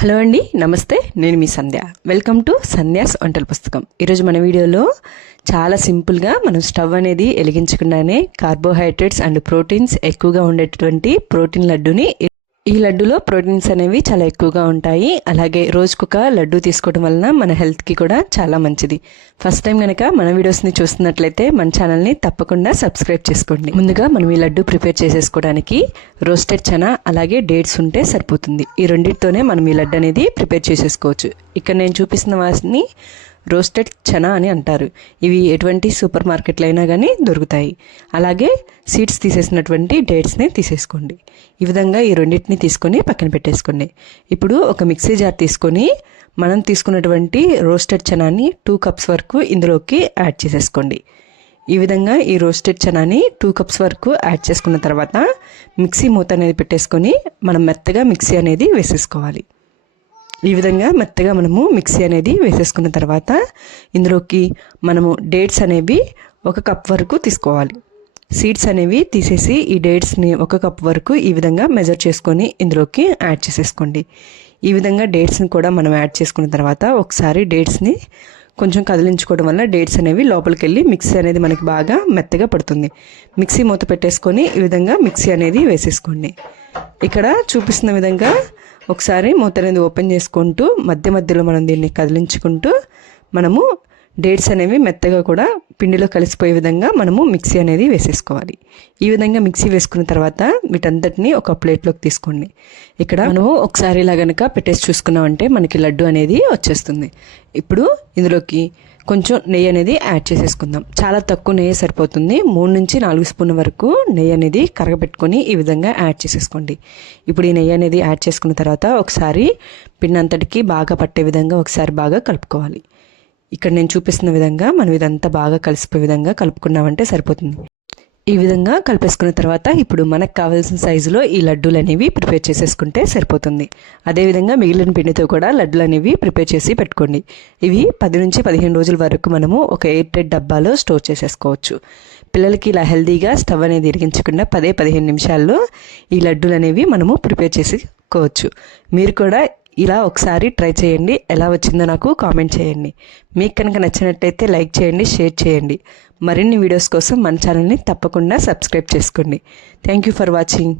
Hello అండి, నమస్తే. నేను మీ సంధ్య. వెల్కమ్ టు సంధ్యాస్ వంటల పుస్తకం. ఈరోజు మన వీడియోలో చాలా సింపుల్గా మనం స్టవ్ అనేది వెలిగించకుండానే కార్బోహైడ్రేట్స్ అండ్ ప్రోటీన్స్ ఎక్కువగా ఉండేటటువంటి ప్రోటీన్ లడ్డూని, ఈ లడ్డూలో ప్రోటీన్స్ అనేవి చాలా ఎక్కువగా ఉంటాయి. అలాగే రోజుకొక లడ్డూ తీసుకోవడం వలన మన హెల్త్కి కూడా చాలా మంచిది. ఫస్ట్ టైం కనుక మన వీడియోస్ని చూస్తున్నట్లయితే మన ఛానల్ని తప్పకుండా సబ్స్క్రైబ్ చేసుకోండి. ముందుగా మనం ఈ లడ్డూ ప్రిపేర్ చేసేసుకోవడానికి రోస్టెడ్ చనా అలాగే డేట్స్ ఉంటే సరిపోతుంది. ఈ రెండింటితోనే మనం ఈ లడ్డు అనేది ప్రిపేర్ చేసేసుకోవచ్చు. ఇక్కడ నేను చూపిస్తున్న వాటిని రోస్టెడ్ చనా అని అంటారు. ఇవి ఎటువంటి సూపర్ మార్కెట్లో అయినా కానీ దొరుకుతాయి. అలాగే సీడ్స్ తీసేసినటువంటి డేట్స్ని తీసేసుకోండి. ఈ విధంగా ఈ రెండింటిని తీసుకొని పక్కన పెట్టేసుకోండి. ఇప్పుడు ఒక మిక్సీ జార్ తీసుకొని మనం తీసుకున్నటువంటి రోస్టెడ్ చనాని 2 కప్స్ వరకు ఇందులోకి యాడ్ చేసేసుకోండి. ఈ విధంగా ఈ రోస్టెడ్ చనాని 2 కప్స్ వరకు యాడ్ చేసుకున్న తర్వాత మిక్సీ మూత అనేది పెట్టేసుకొని మనం మెత్తగా మిక్సీ అనేది వేసేసుకోవాలి. ఈ విధంగా మెత్తగా మనము మిక్సీ అనేది వేసేసుకున్న తర్వాత ఇందులోకి మనము డేట్స్ అనేవి 1 కప్ వరకు తీసుకోవాలి. సీడ్స్ అనేవి తీసేసి ఈ డేట్స్ని 1 కప్ వరకు ఈ విధంగా మెజర్ చేసుకొని ఇందులోకి యాడ్ చేసేసుకోండి. ఈ విధంగా డేట్స్ని కూడా మనం యాడ్ చేసుకున్న తర్వాత ఒకసారి డేట్స్ని కొంచెం కదిలించుకోవడం వల్ల డేట్స్ అనేవి లోపలికి వెళ్ళి మిక్సీ అనేది మనకి బాగా మెత్తగా పడుతుంది. మిక్సీ మూత పెట్టేసుకొని ఈ విధంగా మిక్సీ అనేది వేసేసుకోండి. ఇక్కడ చూపిస్తున్న విధంగా ఒకసారి మూత అనేది ఓపెన్ చేసుకుంటూ మధ్య మధ్యలో మనం దీన్ని కదిలించుకుంటూ మనము డేట్స్ అనేవి మెత్తగా కూడా పిండిలో కలిసిపోయే విధంగా మనము మిక్సీ అనేది వేసేసుకోవాలి. ఈ విధంగా మిక్సీ వేసుకున్న తర్వాత వీటంతటిని ఒక ప్లేట్లోకి తీసుకోండి. ఇక్కడ మనము ఒకసారి ఇలా కనుక పెట్టేసి చూసుకున్నామంటే మనకి లడ్డు అనేది వచ్చేస్తుంది. ఇప్పుడు ఇందులోకి కొంచెం నెయ్యి అనేది యాడ్ చేసేసుకుందాం. చాలా తక్కువ నెయ్యి సరిపోతుంది. 3 నుంచి 4 స్పూన్ల వరకు నెయ్యి అనేది కరగబెట్టుకొని ఈ విధంగా యాడ్ చేసేసుకోండి. ఇప్పుడు ఈ నెయ్యి అనేది యాడ్ చేసుకున్న తర్వాత ఒకసారి పిండి అంతటికి బాగా పట్టే విధంగా ఒకసారి బాగా కలుపుకోవాలి. ఇక్కడ నేను చూపిస్తున్న విధంగా మనం ఇదంతా బాగా కలిసిపోయే విధంగా కలుపుకున్నామంటే సరిపోతుంది. ఈ విధంగా కలిపేసుకున్న తర్వాత ఇప్పుడు మనకు కావాల్సిన సైజులో ఈ లడ్డూలు అనేవి ప్రిపేర్ చేసేసుకుంటే సరిపోతుంది. అదేవిధంగా మిగిలిన పిండితో కూడా లడ్డూలు అనేవి ప్రిపేర్ చేసి పెట్టుకోండి. ఇవి 10 నుంచి 15 రోజుల వరకు మనము ఒక ఎయిర్ టైట్ డబ్బాలో స్టోర్ చేసేసుకోవచ్చు. పిల్లలకి ఇలా హెల్తీగా స్టవ్ అనేది ఇరిగించకుండా 10-15 నిమిషాల్లో ఈ లడ్డూలు అనేవి మనము ప్రిపేర్ చేసుకోవచ్చు. మీరు కూడా ఇలా ఒకసారి ట్రై చేయండి. ఎలా వచ్చిందో నాకు కామెంట్ చేయండి. మీకు కనుక నచ్చినట్టయితే లైక్ చేయండి, షేర్ చేయండి. మరిన్ని వీడియోస్ కోసం మన ఛానల్ని తప్పకుండా సబ్స్క్రైబ్ చేసుకోండి. Thank you for watching.